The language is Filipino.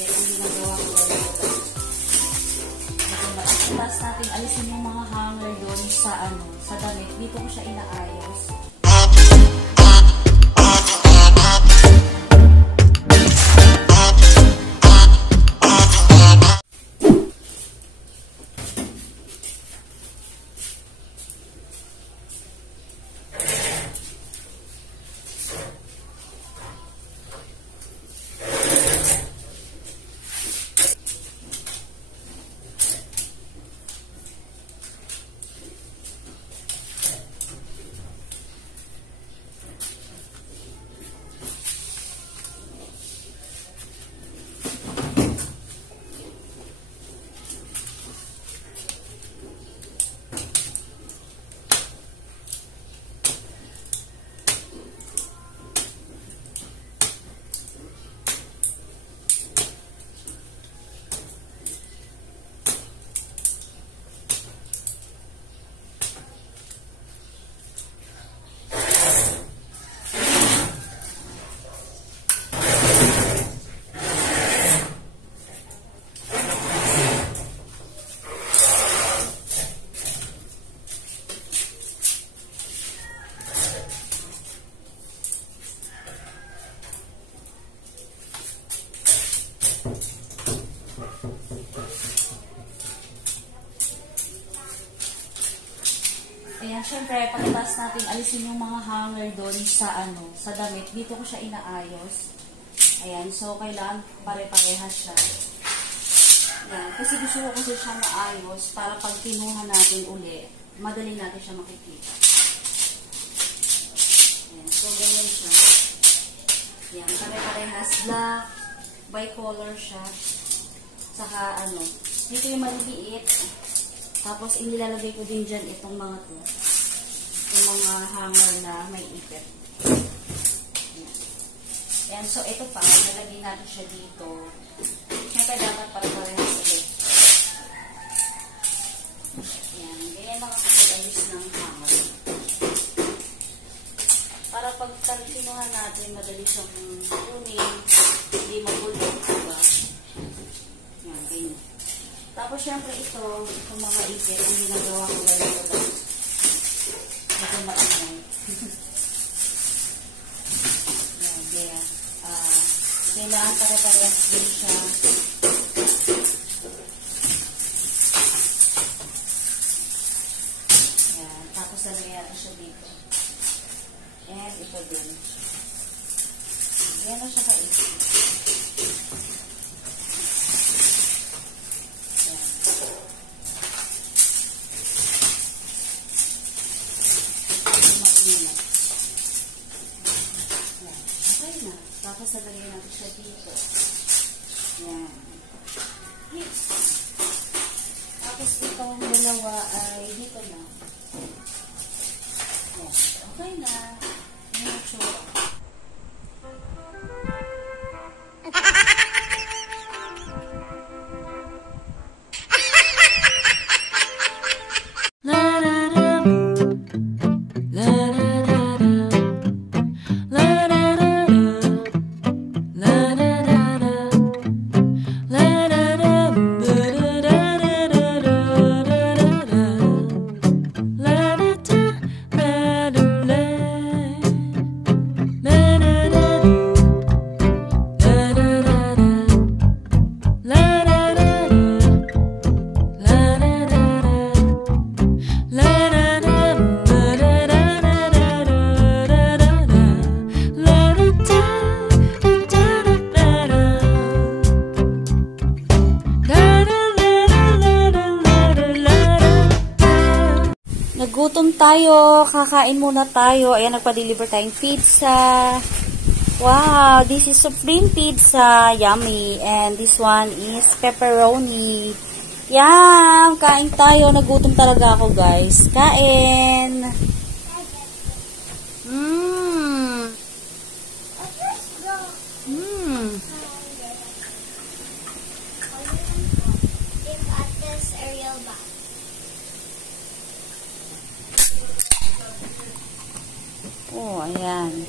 ipit, ang ginagawa ko dito. Tapos natin alisin yung mga hanger doon sa damit. Dito ko siya inaayos. Ayan, syempre, pagkatapos natin alisin yung mga hanger doon sa damit. Dito ko siya inaayos. Ayan, so kailangan pare-parehas siya. Ayan, kasi gusto ko kasi siya maayos para pag kinuha natin uli, madali natin siya makikita. Ayan, so ganyan siya. Ayan, pare-parehas. Black, bicolor siya. Saka dito yung maliit. Tapos, inilalagay ko din dyan itong mga to. Itong mga hanger na may ipit. Ayan. So, ito pa. Nalagay natin siya dito. Siyempre, dapat pare-parehas ulit. Ayan. Ganyan lang ako mag-alis ng hanger. Para pag kinuha natin, madali siyang kunin. Hindi magulog. Diba? Ayan. Ganyan. Tapos, syempre, itong mga ipit, ang ginagawa ko ganito. Ito maingay. Yan, kaya, kailangan pare-parehas din siya. Yan, tapos nalagay natin siya dito. And ito din. Yan na siya kaisip. Tapos, nalagay natin siya dito. Yan. Tapos, itong dalawa ay dito na. Yan. Okay na. Yan yung tsura. Nagutom tayo. Kakain muna tayo. Ayan, nagpa-deliver tayong pizza. Wow, this is Supreme Pizza. Yummy. And this one is pepperoni. Yan, kain tayo. Nagutom talaga ako, guys. Kain. Oh, ayan.